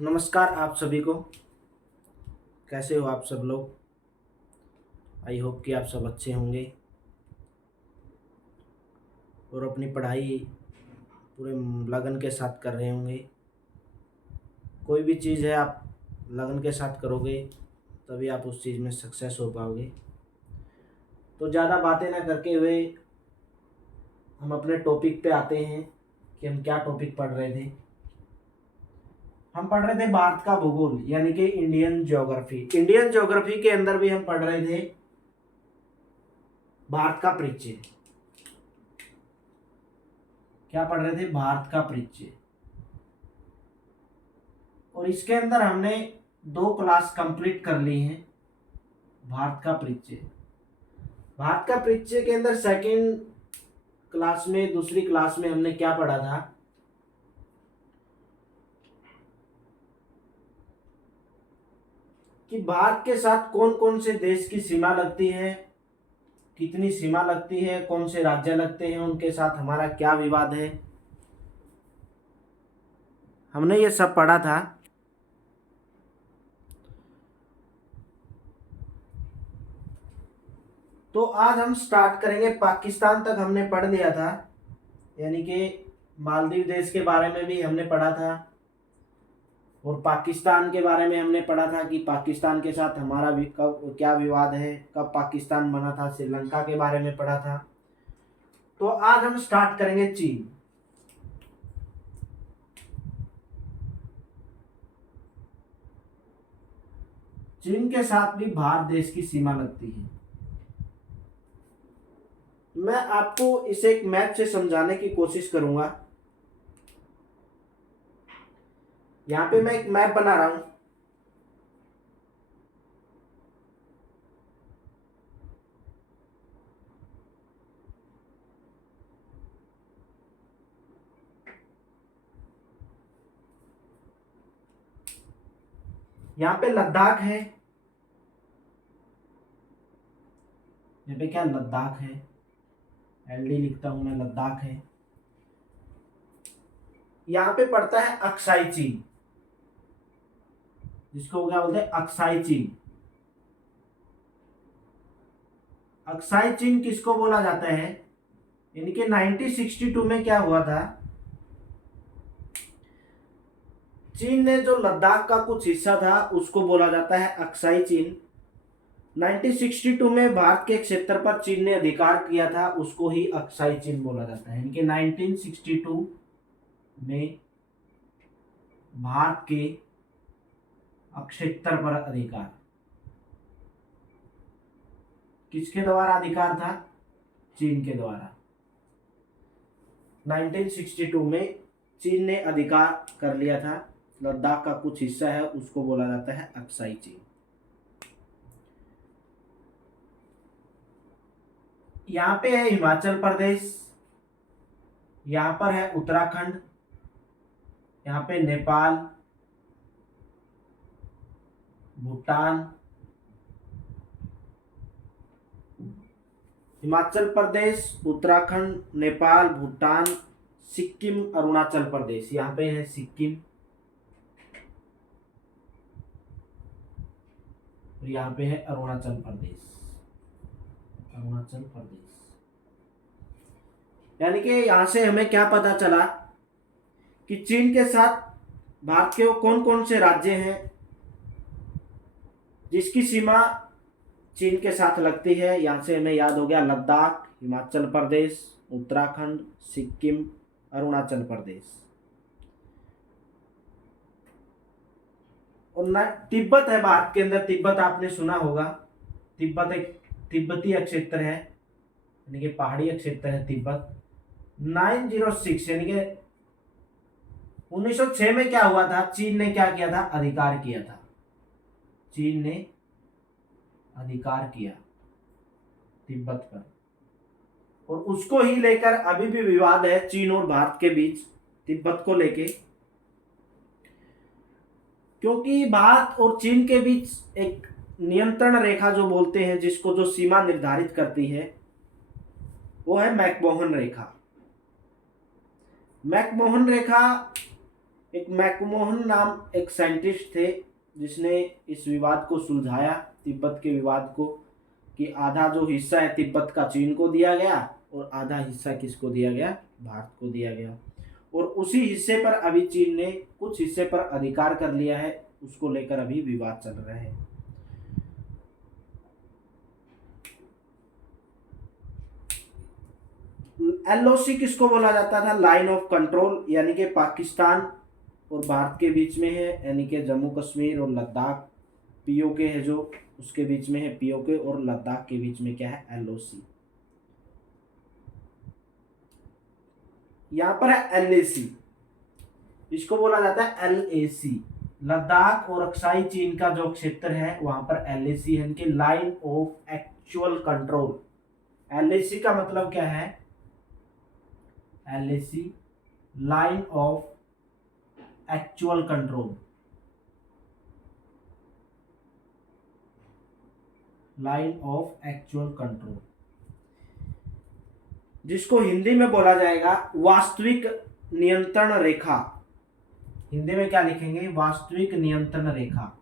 नमस्कार आप सभी को। कैसे हो आप सब लोग। आई होप कि आप सब अच्छे होंगे और अपनी पढ़ाई पूरे लगन के साथ कर रहे होंगे। कोई भी चीज़ है आप लगन के साथ करोगे तभी आप उस चीज़ में सक्सेस हो पाओगे। तो ज़्यादा बातें ना करके हुए हम अपने टॉपिक पे आते हैं कि हम क्या टॉपिक पढ़ रहे थे। हम पढ़ रहे थे भारत का भूगोल यानी कि इंडियन ज्योग्राफी। इंडियन ज्योग्राफी के अंदर भी हम पढ़ रहे थे भारत का परिचय। क्या पढ़ रहे थे? भारत का परिचय। और इसके अंदर हमने 2 क्लास कंप्लीट कर ली हैं। भारत का परिचय, भारत का परिचय के अंदर सेकंड क्लास में, दूसरी क्लास में हमने क्या पढ़ा था कि भारत के साथ कौन कौन से देश की सीमा लगती है, कितनी सीमा लगती है, कौन से राज्य लगते हैं, उनके साथ हमारा क्या विवाद है, हमने ये सब पढ़ा था। तो आज हम स्टार्ट करेंगे। पाकिस्तान तक हमने पढ़ लिया था, यानी कि मालदीव देश के बारे में भी हमने पढ़ा था और पाकिस्तान के बारे में हमने पढ़ा था कि पाकिस्तान के साथ हमारा भी कब क्या विवाद है, कब पाकिस्तान बना था। श्रीलंका के बारे में पढ़ा था। तो आज हम स्टार्ट करेंगे चीन। चीन के साथ भी भारत देश की सीमा लगती है। मैं आपको इसे एक मैप से समझाने की कोशिश करूंगा। यहाँ पे मैं एक मैप बना रहा हूं। यहाँ पे लद्दाख है, यहाँ पे क्या लद्दाख है, एलडी लिखता हूं मैं, लद्दाख है। यहाँ पे पड़ता है अक्साई चीन, जिसको क्या बोलते हैं, अक्साई चीन। अक्साई चीन किसको बोला जाता है, यानी कि 1962 में क्या हुआ था, चीन ने जो लद्दाख का कुछ हिस्सा था उसको बोला जाता है अक्साई चीन। 1962 में भारत के क्षेत्र पर चीन ने अधिकार किया था, उसको ही अक्साई चीन बोला जाता है। यानी कि 1962 में भारत के क्षेत्र पर अधिकार, किसके द्वारा अधिकार था? चीन के द्वारा। 1962 में चीन ने अधिकार कर लिया था। लद्दाख का कुछ हिस्सा है, उसको बोला जाता है अक्साई चीन। यहाँ पे है हिमाचल प्रदेश, यहाँ पर है उत्तराखंड, यहाँ पे नेपाल, भूटान, हिमाचल प्रदेश, उत्तराखंड, नेपाल, भूटान, सिक्किम, अरुणाचल प्रदेश। यहाँ पे है सिक्किम और यहाँ पे है अरुणाचल प्रदेश। अरुणाचल प्रदेश, यानी कि यहां से हमें क्या पता चला कि चीन के साथ भारत के वो कौन कौन से राज्य हैं जिसकी सीमा चीन के साथ लगती है। यहां से हमें याद हो गया लद्दाख, हिमाचल प्रदेश, उत्तराखंड, सिक्किम, अरुणाचल प्रदेश। और न तिब्बत है भारत के अंदर। तिब्बत आपने सुना होगा। तिब्बत एक तिब्बतीय क्षेत्र है, यानी कि पहाड़ी क्षेत्र है तिब्बत। 906 यानी कि 1906 में क्या हुआ था, चीन ने क्या किया था, अधिकार किया था। चीन ने अधिकार किया तिब्बत पर, और उसको ही लेकर अभी भी विवाद है चीन और भारत के बीच, तिब्बत को लेके। क्योंकि भारत और चीन के बीच एक नियंत्रण रेखा जो बोलते हैं, जिसको जो सीमा निर्धारित करती है, वो है मैकमोहन रेखा। मैकमोहन रेखा एक मैकमोहन नाम एक साइंटिस्ट थे जिसने इस विवाद को सुलझाया, तिब्बत के विवाद को, कि आधा जो हिस्सा है तिब्बत का चीन को दिया गया और आधा हिस्सा किसको दिया गया, भारत को दिया गया। और उसी हिस्से पर अभी चीन ने कुछ हिस्से पर अधिकार कर लिया है, उसको लेकर अभी विवाद चल रहा है। एलओसी किसको बोला जाता था, लाइन ऑफ कंट्रोल, यानी कि पाकिस्तान और भारत के बीच में है, यानी कि जम्मू कश्मीर और लद्दाख, पीओके है जो उसके बीच में है, पीओके और लद्दाख के बीच में क्या है, एलओसी। यहां पर है एलएसी, इसको बोला जाता है एलएसी। लद्दाख और अक्साई चीन का जो क्षेत्र है वहां पर एलएसी है, यानी line of actual control. LAC का मतलब क्या है, LAC line of actual control, line of actual control, जिसको हिंदी में बोला जाएगा वास्तविक नियंत्रण रेखा। हिंदी में क्या लिखेंगे, वास्तविक नियंत्रण रेखा।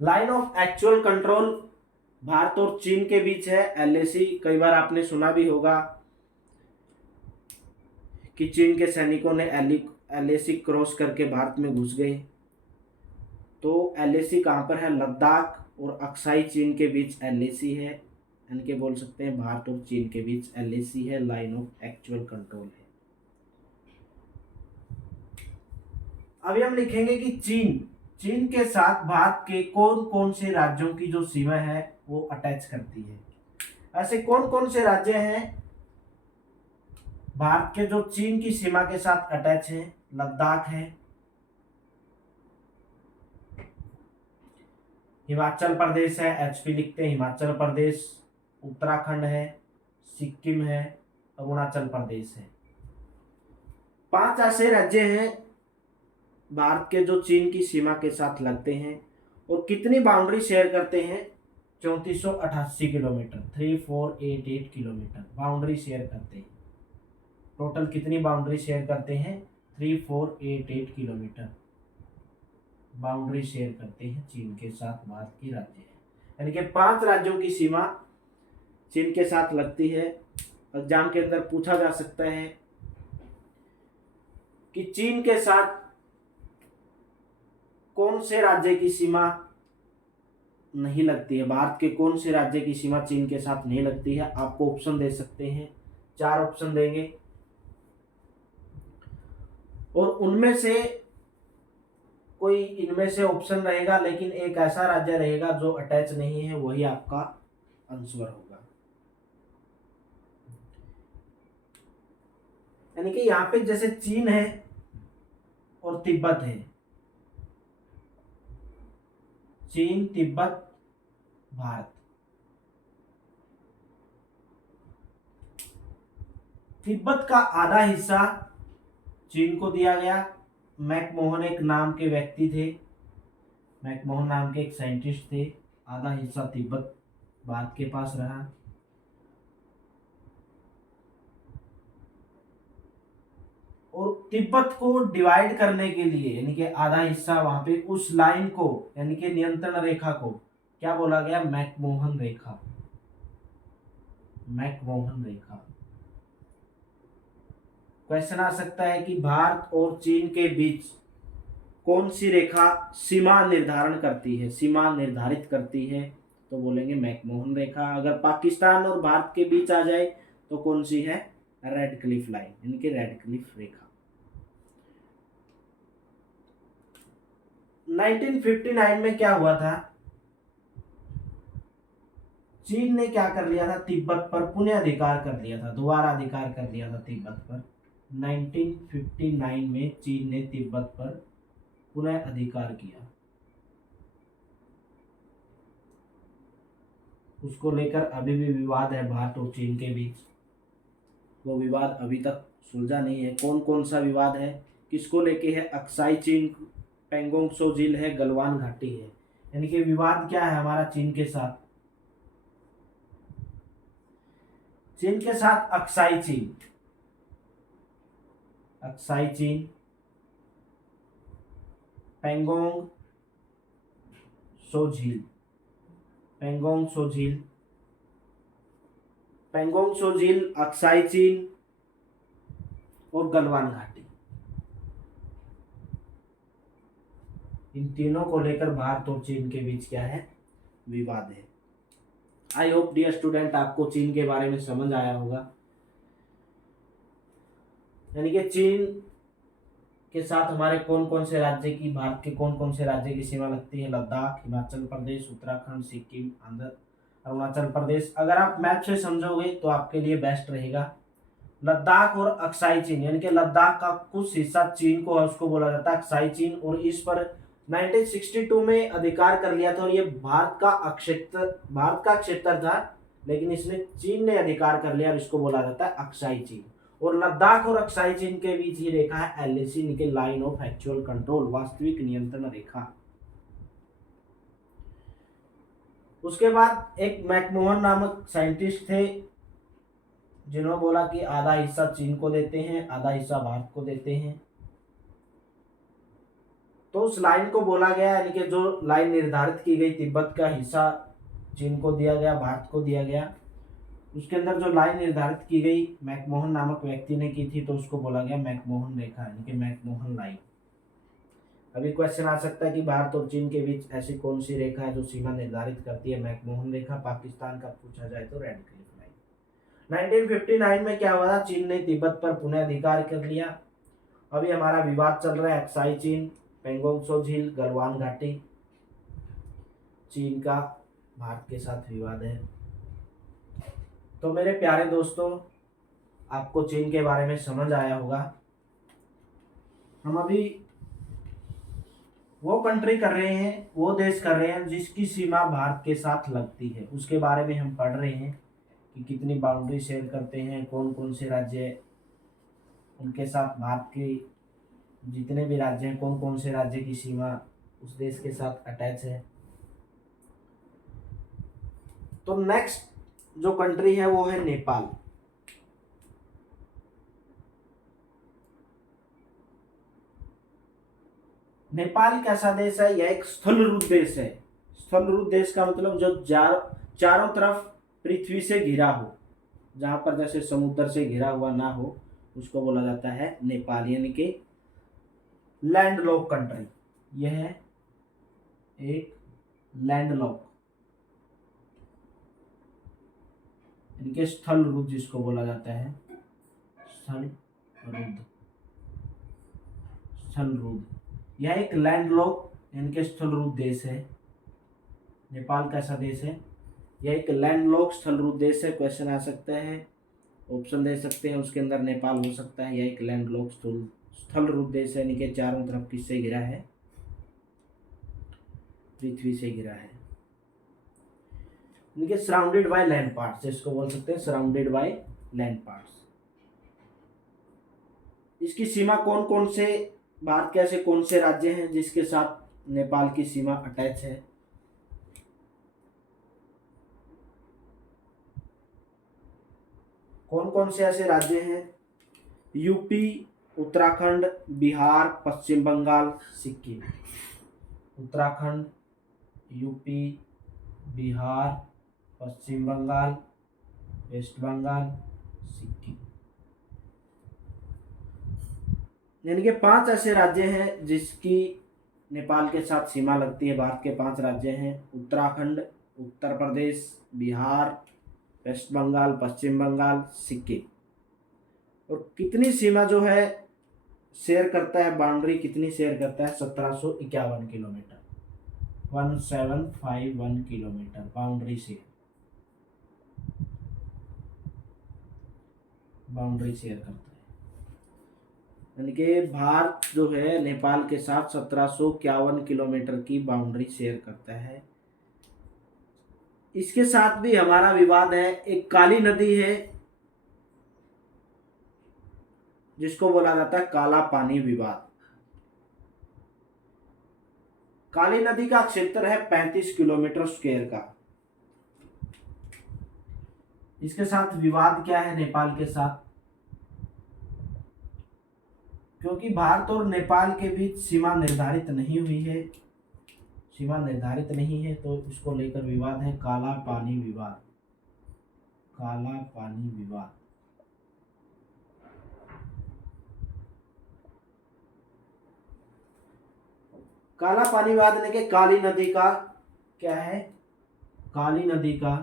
Line of actual control Bharat और चीन के बीच है, एलएसी। कई बार आपने सुना भी होगा कि चीन के सैनिकों ने एलएसी क्रॉस करके भारत में घुस गए। तो एलएसी कहाँ पर है, लद्दाख और अक्साई चीन के बीच एलएसी है, यानी कि बोल सकते हैं भारत और चीन के बीच एलएसी है, लाइन ऑफ एक्चुअल कंट्रोल है। अभी हम लिखेंगे कि चीन के साथ भारत के कौन कौन से राज्यों की जो सीमा है वो अटैच करती है। ऐसे कौन कौन से राज्य हैं भारत के जो चीन की सीमा के साथ अटैच है, लद्दाख है, हिमाचल प्रदेश है, एचपी लिखते हैं हिमाचल प्रदेश, उत्तराखंड है, सिक्किम है, अरुणाचल प्रदेश है। 5 ऐसे राज्य हैं भारत के जो चीन की सीमा के साथ लगते हैं और कितनी बाउंड्री शेयर करते हैं, 3488 किलोमीटर, 3488 किलोमीटर बाउंड्री शेयर करते हैं। टोटल कितनी बाउंड्री शेयर करते हैं, 3488 किलोमीटर बाउंड्री शेयर करते हैं चीन के साथ भारत के राज्य है, यानी कि 5 राज्यों की सीमा चीन के साथ लगती है। एग्जाम के अंदर पूछा जा सकता है कि चीन के साथ कौन से राज्य की सीमा नहीं लगती है, भारत के कौन से राज्य की सीमा चीन के साथ नहीं लगती है। आपको ऑप्शन दे सकते हैं, 4 ऑप्शन देंगे और उनमें से कोई इनमें से ऑप्शन रहेगा, लेकिन एक ऐसा राज्य रहेगा जो अटैच नहीं है, वही आपका आंसर होगा। यानी कि यहाँ पे जैसे चीन है और तिब्बत है, चीन, तिब्बत, भारत। तिब्बत का आधा हिस्सा चीन को दिया गया। मैकमोहन एक नाम के व्यक्ति थे, मैकमोहन नाम के एक साइंटिस्ट थे। आधा हिस्सा तिब्बत भारत के पास रहा। और तिब्बत को डिवाइड करने के लिए, यानी कि आधा हिस्सा वहां पे, उस लाइन को यानी कि नियंत्रण रेखा को क्या बोला गया, मैकमोहन रेखा, मैकमोहन रेखा। क्वेश्चन आ सकता है कि भारत और चीन के बीच कौन सी रेखा सीमा निर्धारण करती है, सीमा निर्धारित करती है, तो बोलेंगे मैकमोहन रेखा। अगर पाकिस्तान और भारत के बीच आ जाए तो कौन सी है, रेड क्लिफ लाइन, यानी कि रेड क्लिफ रेखा। 1959 में क्या हुआ था, चीन ने क्या कर लिया था, तिब्बत पर पुनः अधिकार कर लिया था, दोबारा अधिकार कर लिया था तिब्बत पर। 1959 में चीन ने तिब्बत पर पुनः अधिकार किया। उसको लेकर अभी भी विवाद है भारत और चीन के बीच, वो विवाद अभी तक सुलझा नहीं है। कौन कौन सा विवाद है, किसको लेके है, अक्साई चीन, पेंगोंग त्सो झील है, गलवान घाटी है। यानी कि विवाद क्या है हमारा चीन के साथ, चीन के साथ अक्साई चीन, अक्साई चीन, पेंगोंग सो झील, पेंगोंग सो झील, पेंगोंग सो झील, अक्साई चीन और गलवान घाटी, इन तीनों को लेकर भारत और चीन के बीच क्या है, विवाद है। आई होप डियर स्टूडेंट आपको चीन के बारे में समझ आया होगा। यानी कि चीन के साथ हमारे कौन कौन से राज्य की, भारत के कौन कौन से राज्य की सीमा लगती है, लद्दाख, हिमाचल प्रदेश, उत्तराखंड, सिक्किम, आंध्र, अरुणाचल प्रदेश। अगर आप मैप से समझोगे तो आपके लिए बेस्ट रहेगा। लद्दाख और अक्साई चीन, यानी कि लद्दाख का कुछ हिस्सा चीन को है, उसको बोला जाता है अक्साई चीन, और इस पर 1962 में अधिकार कर लिया था, और ये भारत का क्षेत्र था, लेकिन इसने चीन ने अधिकार कर लिया और इसको बोला जाता है अक्साई चीन। और लद्दाख और अक्साई चीन के बीच ये रेखा है एलएसी, यानी कि लाइन ऑफ एक्चुअल कंट्रोल, वास्तविक नियंत्रण रेखा। उसके बाद एक मैकमोहन नामक साइंटिस्ट थे, जिन्होंने बोला कि आधा हिस्सा चीन को देते हैं, आधा हिस्सा भारत को देते हैं। तो उस लाइन को बोला गया, यानी कि जो लाइन निर्धारित की गई, तिब्बत का हिस्सा चीन को दिया गया, भारत को दिया गया, उसके अंदर जो लाइन निर्धारित की गई मैकमोहन नामक व्यक्ति ने की थी, तो उसको बोला गया मैकमोहन रेखा, यानी कि मैकमोहन लाइन। अभी क्वेश्चन आ सकता है कि भारत और चीन के बीच ऐसी कौन सी रेखा है जो सीमा निर्धारित करती है, मैकमोहन रेखा। पाकिस्तान का पूछा जाए तो रेड क्लिफ लाइन। 1959 में क्या हुआ था, चीन ने तिब्बत पर पुनः अधिकार कर लिया। अभी हमारा विवाद चल रहा है अक्साई चीन, पेंगोंग सो झील, गलवान घाटी, चीन का भारत के साथ विवाद है। तो मेरे प्यारे दोस्तों, आपको चीन के बारे में समझ आया होगा। हम अभी वो कंट्री कर रहे हैं, वो देश कर रहे हैं जिसकी सीमा भारत के साथ लगती है, उसके बारे में हम पढ़ रहे हैं कि कितनी बाउंड्री शेयर करते हैं, कौन कौन से राज्य उनके साथ, भारत के जितने भी राज्य हैं कौन कौन से राज्य की सीमा उस देश के साथ अटैच है। तो नेक्स्ट जो कंट्री है वो है नेपाल। नेपाल कैसा देश है, यह एक स्थलरूप देश है। स्थलरूप देश का मतलब जो चारों तरफ पृथ्वी से घिरा हो, जहां पर जैसे समुद्र से घिरा हुआ ना हो, उसको बोला जाता है नेपाल, यानी कि लैंडलॉक कंट्री। यह है एक लैंडलॉक, यानी कि स्थल रूप जिसको बोला जाता है, स्थल रूप। यह एक लैंडलॉक यानी कि स्थल रूप देश है। नेपाल कैसा देश है, यह एक लैंडलॉक स्थल रूप देश है। क्वेश्चन आ सकता है, ऑप्शन दे सकते हैं, उसके अंदर नेपाल हो सकता है। यह एक लैंडलॉक स्थल रूप देश है, यानी कि चारों तरफ किससे घिरा है, पृथ्वी से घिरा है, यानी कि सराउंडेड बाय लैंड पार्ट्स, इसको बोल सकते हैं सराउंडेड बाय लैंड पार्ट्स। इसकी सीमा कौन कौन से, भारत के ऐसे कौन से राज्य हैं जिसके साथ नेपाल की सीमा अटैच है। कौन कौन से ऐसे राज्य हैं, यूपी, उत्तराखंड, बिहार, पश्चिम बंगाल, सिक्किम। उत्तराखंड, यूपी, बिहार, पश्चिम बंगाल, वेस्ट बंगाल, सिक्किम, यानी कि 5 ऐसे राज्य हैं जिसकी नेपाल के साथ सीमा लगती है। भारत के 5 राज्य हैं, उत्तराखंड, उत्तर प्रदेश, बिहार, वेस्ट बंगाल, पश्चिम बंगाल, सिक्किम। और कितनी सीमा जो है शेयर करता है, बाउंड्री कितनी शेयर करता है, 1751 किलोमीटर, 1751 किलोमीटर बाउंड्री शेयर करता है। यानी कि भारत जो है नेपाल के साथ 1751 किलोमीटर की बाउंड्री शेयर करता है। इसके साथ भी हमारा विवाद है, एक काली नदी है जिसको बोला जाता है काला पानी विवाद। काली नदी का क्षेत्र है 35 किलोमीटर स्क्वायर का। इसके साथ विवाद क्या है नेपाल के साथ? क्योंकि भारत और नेपाल के बीच सीमा निर्धारित नहीं हुई है, सीमा निर्धारित नहीं है, तो इसको लेकर विवाद है, काला पानी विवाद, काला पानी विवाद। काला पानी विवाद यानी कि काली नदी का क्या है, काली नदी का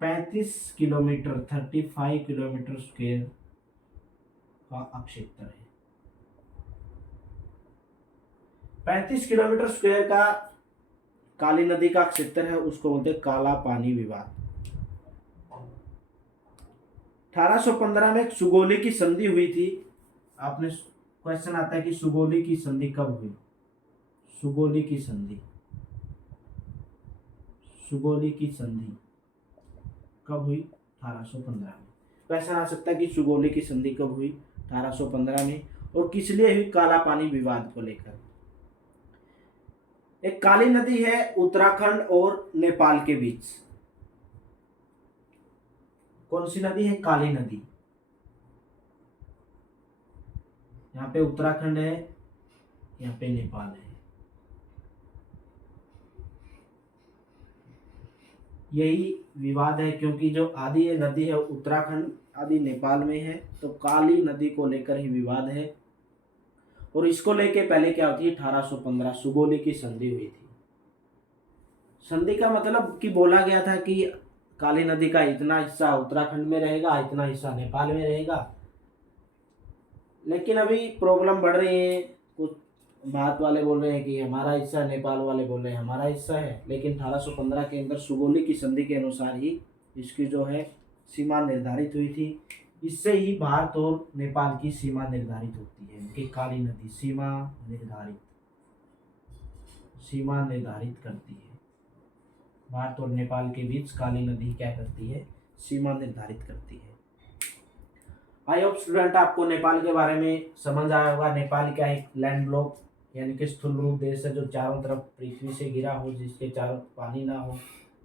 35 किलोमीटर 35 किलोमीटर स्क्वायर का क्षेत्र है। 35 किलोमीटर स्क्वायर का काली नदी का क्षेत्र है, उसको बोलते हैं काला पानी विवाद। 1815 में एक सुगोली की संधि हुई थी। आपने क्वेश्चन आता है कि सुगोली की संधि कब हुई? सुगोली की संधि, सुगोली की संधि कब हुई? 1815 में। क्वेश्चन आ सकता है कि सुगोली की संधि कब हुई? 1815 में। और किस लिए हुई? काला पानी विवाद को लेकर। एक काली नदी है उत्तराखंड और नेपाल के बीच। कौन सी नदी है? काली नदी। यहाँ पे उत्तराखंड है, यहाँ पे नेपाल है। यही विवाद है, क्योंकि जो आदि नदी है उत्तराखंड, आदि नेपाल में है, तो काली नदी को लेकर ही विवाद है। और इसको लेके पहले क्या होती है? 1815 सुगोली की संधि हुई थी। संधि का मतलब कि बोला गया था कि काली नदी का इतना हिस्सा उत्तराखंड में रहेगा, इतना हिस्सा नेपाल में रहेगा। लेकिन अभी प्रॉब्लम बढ़ रही है, कुछ भारत वाले बोल रहे हैं कि हमारा हिस्सा, नेपाल वाले बोल रहे हैं हमारा हिस्सा है। लेकिन 1815 के अंदर सुगोली की संधि के अनुसार ही इसकी जो है सीमा निर्धारित हुई थी। इससे ही भारत और नेपाल की सीमा निर्धारित होती है कि काली नदी सीमा निर्धारित करती है। भारत और नेपाल के बीच काली नदी क्या करती है? सीमा निर्धारित करती है। आई होप स्टूडेंट आपको नेपाल के बारे में समझ आया होगा। नेपाल क्या है? लैंड लॉक यानी कि स्थूल रूप देश है, जो चारों तरफ पृथ्वी से घिरा हो, जिसके चारों पानी ना हो,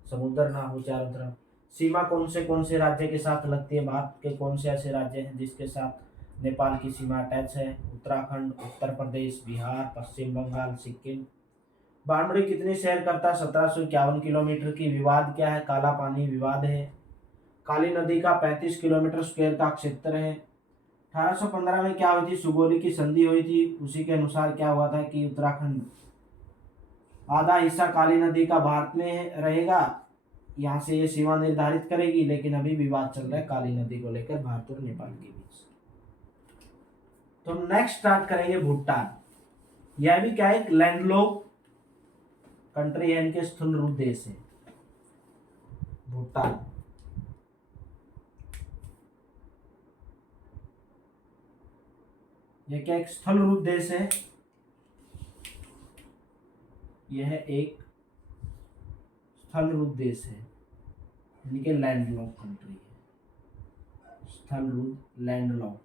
समुद्र ना हो चारों तरफ। सीमा कौन से राज्य के साथ लगती है? भारत के कौन से ऐसे राज्य हैं जिसके साथ नेपाल की सीमा अटैच है? उत्तराखंड, उत्तर प्रदेश, बिहार, पश्चिम बंगाल, सिक्किम। बाउंड्री कितनी शेयर करता है? 1751 किलोमीटर की। विवाद क्या है? काला पानी विवाद है। काली नदी का 35 किलोमीटर स्क्वायर का क्षेत्र है। 1815 में क्या हुई थी? सुगोली की संधि हुई थी। उसी के अनुसार क्या हुआ था कि उत्तराखंड आधा हिस्सा काली नदी का भारत में रहेगा, यहाँ से ये सीमा निर्धारित करेगी। लेकिन अभी विवाद चल रहा है काली नदी को लेकर भारत और नेपाल के बीच। तो नेक्स्ट स्टार्ट करेंगे भूटान। यह भी क्या है? लैंडलॉक कंट्री है, इनके स्थूल रूप देश है भूटान। यह क्या? एक स्थल रूप देश है। यह एक स्थल रूप देश है, यानी कि लैंडलॉक कंट्री है। स्थल रूप, landlock,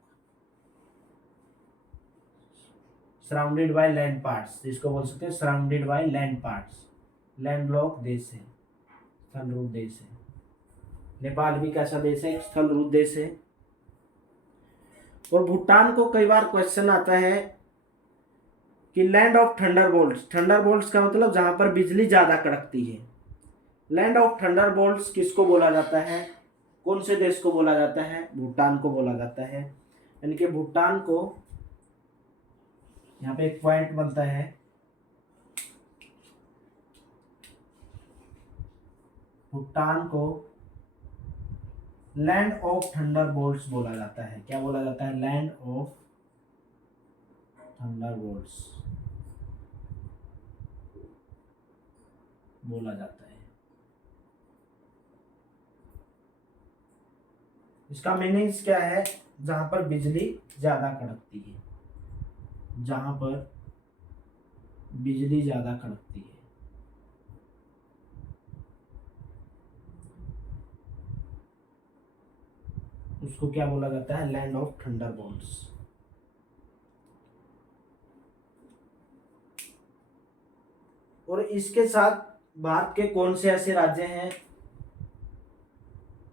surrounded by land parts, जिसको बोल सकते हैं surrounded by land parts. Landlock देश है, स्थल रूप देश है। नेपाल भी कैसा देश है? स्थल रूप देश है। और भूटान को कई बार क्वेश्चन आता है कि लैंड ऑफ थंडरबोल्ट्स। थंडरबोल्ट्स का मतलब जहां पर बिजली ज्यादा कड़कती है। लैंड ऑफ थंडरबोल्ट्स किसको बोला जाता है? कौन से देश को बोला जाता है? भूटान को बोला जाता है। यानी कि भूटान को, यहाँ पे एक पॉइंट बनता है, भूटान को लैंड ऑफ थंडरबोल्ट्स बोला जाता है। क्या बोला जाता है? लैंड ऑफ थंडरबोल्ट्स बोला जाता है। इसका मीनिंग्स क्या है? जहां पर बिजली ज्यादा कड़कती है, जहां पर बिजली ज्यादा कड़कती है। उसको क्या बोला जाता है? Land of Thunderbolts. और इसके साथ भारत के कौन से ऐसे राज्य हैं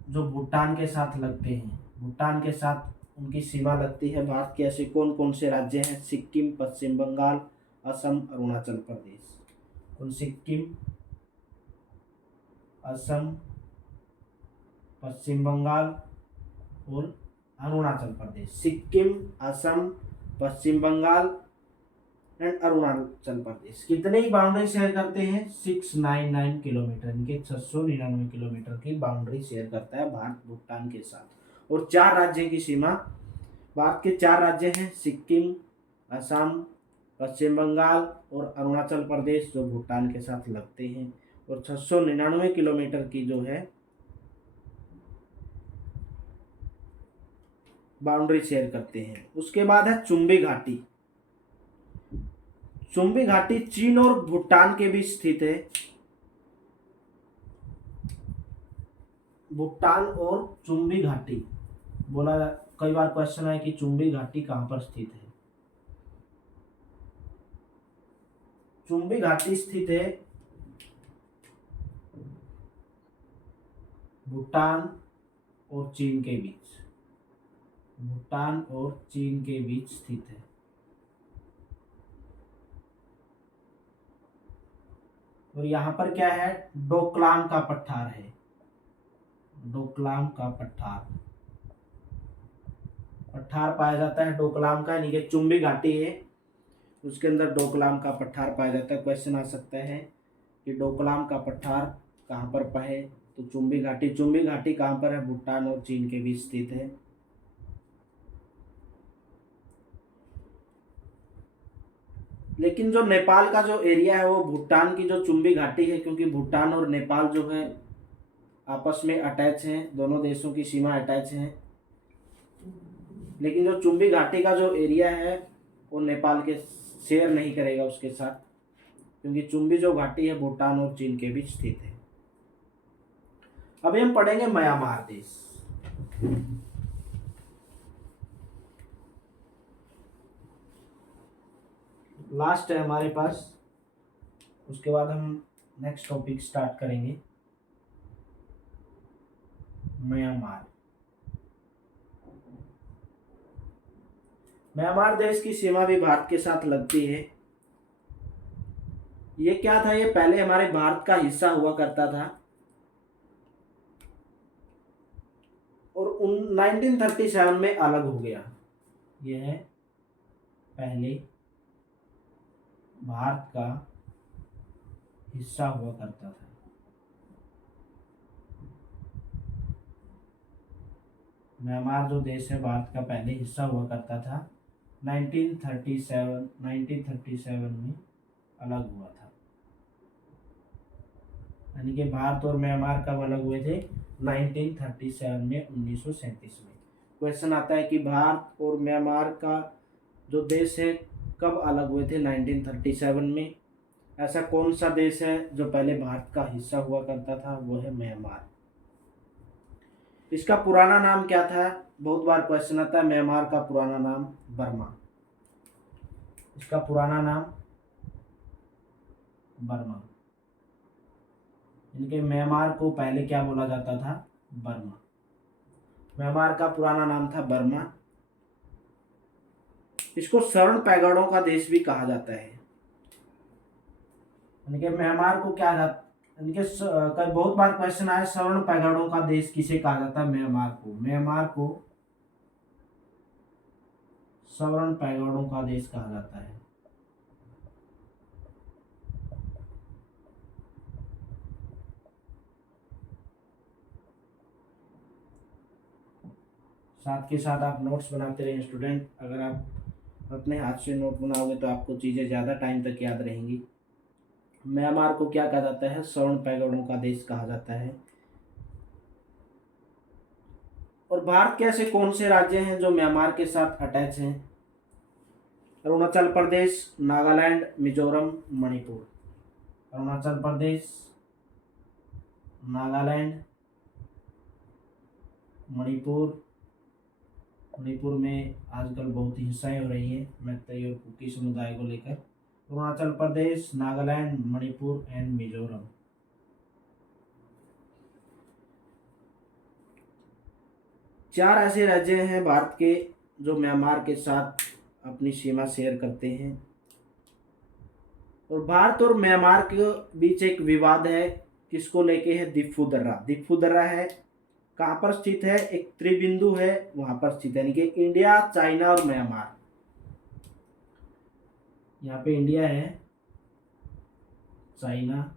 जो भूटान के साथ लगते हैं, भूटान के साथ उनकी सीमा लगती है भारत के। ऐसे कौन कौन से राज्य हैं? सिक्किम, पश्चिम बंगाल, असम, अरुणाचल प्रदेश। कौन? सिक्किम, असम, पश्चिम बंगाल और अरुणाचल प्रदेश। सिक्किम, असम, पश्चिम बंगाल एंड अरुणाचल प्रदेश कितने ही बाउंड्री शेयर करते हैं? 699 किलोमीटर, इनके 699 किलोमीटर की बाउंड्री शेयर करता है भारत भूटान के साथ। और 4 राज्यों की सीमा, भारत के 4 राज्य हैं, सिक्किम, असम, पश्चिम बंगाल और अरुणाचल प्रदेश, जो भूटान के साथ लगते हैं और 699 किलोमीटर की जो है बाउंड्री शेयर करते हैं। उसके बाद है चुंबी घाटी। चुंबी घाटी चीन और भूटान के बीच स्थित है। भूटान और चुंबी घाटी बोला, कई बार क्वेश्चन है कि चुंबी घाटी कहां पर स्थित है। चुंबी घाटी स्थित है भूटान और चीन के बीच, भूटान और चीन के बीच स्थित है। और यहाँ पर क्या है? डोकलाम का पठार है, डोकलाम का पठार, पठार पाया जाता है डोकलाम का, यानी कि चुंबी घाटी है उसके अंदर डोकलाम का पठार पाया जाता है। क्वेश्चन आ सकता है कि डोकलाम का पठार कहाँ पर है? तो चुंबी घाटी। चुंबी घाटी कहाँ पर है? भूटान और चीन के बीच स्थित है। लेकिन जो नेपाल का जो एरिया है वो भूटान की जो चुंबी घाटी है, क्योंकि भूटान और नेपाल जो है आपस में अटैच हैं, दोनों देशों की सीमा अटैच हैं। लेकिन जो चुंबी घाटी का जो एरिया है वो नेपाल के शेयर नहीं करेगा उसके साथ, क्योंकि चुंबी जो घाटी है भूटान और चीन के बीच स्थित है। अभी हम पढ़ेंगे म्यांमार देश। लास्ट है हमारे पास, उसके बाद हम नेक्स्ट टॉपिक स्टार्ट करेंगे। म्यांमार। म्यांमार देश की सीमा भी भारत के साथ लगती है। ये क्या था? ये पहले हमारे भारत का हिस्सा हुआ करता था और 1937 में अलग हो गया। यह पहले भारत का हिस्सा हुआ करता था। म्यांमार जो देश है भारत का पहले हिस्सा हुआ करता था, 1937 में अलग हुआ था। यानी कि भारत और म्यांमार कब अलग हुए थे? 1937 में, 1937 में। क्वेश्चन आता है कि भारत और म्यांमार का जो देश है कब अलग हुए थे? 1937 में। ऐसा कौन सा देश है जो पहले भारत का हिस्सा हुआ करता था? वो है म्यांमार। इसका पुराना नाम क्या था? बहुत बार क्वेश्चन आता है। म्यांमार का पुराना नाम बर्मा। इसका पुराना नाम बर्मा। इनके म्यांमार को पहले क्या बोला जाता था? बर्मा। म्यांमार का पुराना नाम था बर्मा। इसको स्वर्ण पैगोडों का देश भी कहा जाता है। इनके म्यांमार को क्या जाता, इनके बहुत बार क्वेश्चन आया स्वर्ण पैगोडों का देश किसे कहा जाता है? म्यांमार को। म्यांमार को स्वर्ण पैगोडों का देश कहा जाता है। साथ के साथ आप नोट्स बनाते रहें स्टूडेंट। अगर आप अपने हाथ से नोट बनाओगे तो आपको चीज़ें ज़्यादा टाइम तक याद रहेंगी। म्यांमार को क्या कहा जाता है? स्वर्ण पैगोडों का देश कहा जाता है। और भारत के ऐसे कौन से राज्य हैं जो म्यांमार के साथ अटैच हैं? अरुणाचल प्रदेश, नागालैंड, मिजोरम, मणिपुर। अरुणाचल प्रदेश, नागालैंड, मणिपुर। मणिपुर में आजकल बहुत हिंसाएं हो रही हैं मैतेई और कुकी समुदाय को लेकर। अरुणाचल प्रदेश, नागालैंड, मणिपुर एंड मिजोरम। 4 ऐसे राज्य हैं भारत के जो म्यांमार के साथ अपनी सीमा शेयर करते हैं। और भारत और म्यांमार के बीच एक विवाद है, किसको लेके है? दिफू दर्रा। दिफू दर्रा है कहाँ पर स्थित है? एक त्रिबिंदु है वहां पर स्थित है, यानी कि इंडिया, चाइना और म्यांमार। यहाँ पे इंडिया है, चाइना,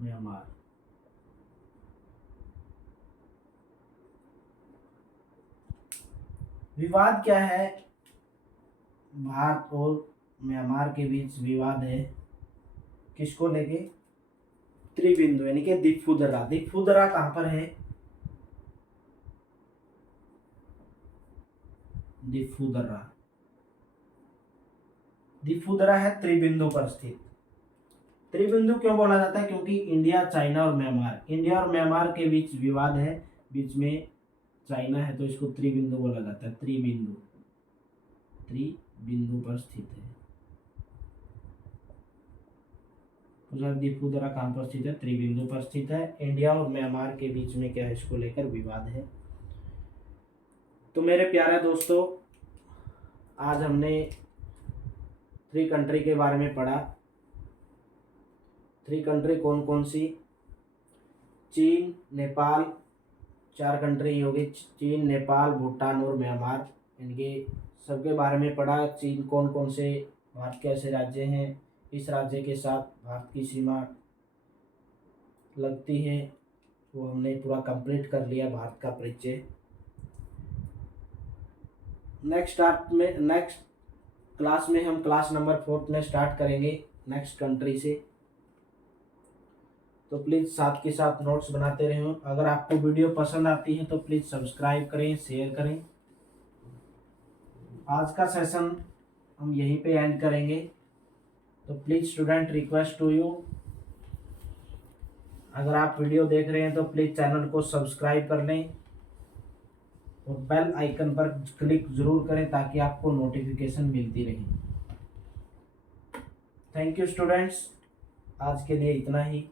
म्यांमार। विवाद क्या है? भारत और म्यांमार के बीच विवाद है, किसको लेके? त्रिबिंदु यानी कि दिफू दर्रा। दिफू दर्रा कहां पर है? दिफू दर्रा। दिफू दर्रा है त्रिबिंदु पर स्थित। त्रिबिंदु क्यों बोला जाता है? क्योंकि इंडिया, चाइना और म्यांमार, इंडिया और म्यांमार के बीच विवाद है, बीच में चाइना है, तो इसको त्रिबिंदु बोला जाता है। त्रिबिंदु, त्रिबिंदु पर स्थित है। दिफू दर्रा कहां पर स्थित है? त्रिबिंदु पर स्थित है। इंडिया और म्यांमार के बीच में क्या है? इसको लेकर विवाद है। तो मेरे प्यारे दोस्तों, आज हमने 3 कंट्री के बारे में पढ़ा। 3 कंट्री कौन कौन सी? चीन, नेपाल, 4 कंट्री होगी, चीन, नेपाल, भूटान और म्यांमार, इनके सबके बारे में पढ़ा। चीन कौन कौन से भारत के ऐसे राज्य हैं, इस राज्य के साथ भारत की सीमा लगती है, वो हमने पूरा कंप्लीट कर लिया भारत का परिचय। नेक्स्ट क्लास में हम क्लास नंबर 4 में स्टार्ट करेंगे नेक्स्ट कंट्री से। तो प्लीज़ साथ के साथ नोट्स बनाते रहें। अगर आपको वीडियो पसंद आती है तो प्लीज़ सब्सक्राइब करें, शेयर करें। आज का सेशन हम यहीं पे एंड करेंगे। तो please student, request to you, अगर आप वीडियो देख रहे हैं तो प्लीज़ चैनल को सब्सक्राइब कर लें और बेल आइकन पर क्लिक ज़रूर करें ताकि आपको नोटिफिकेशन मिलती रहे। थैंक यू स्टूडेंट्स, आज के लिए इतना ही।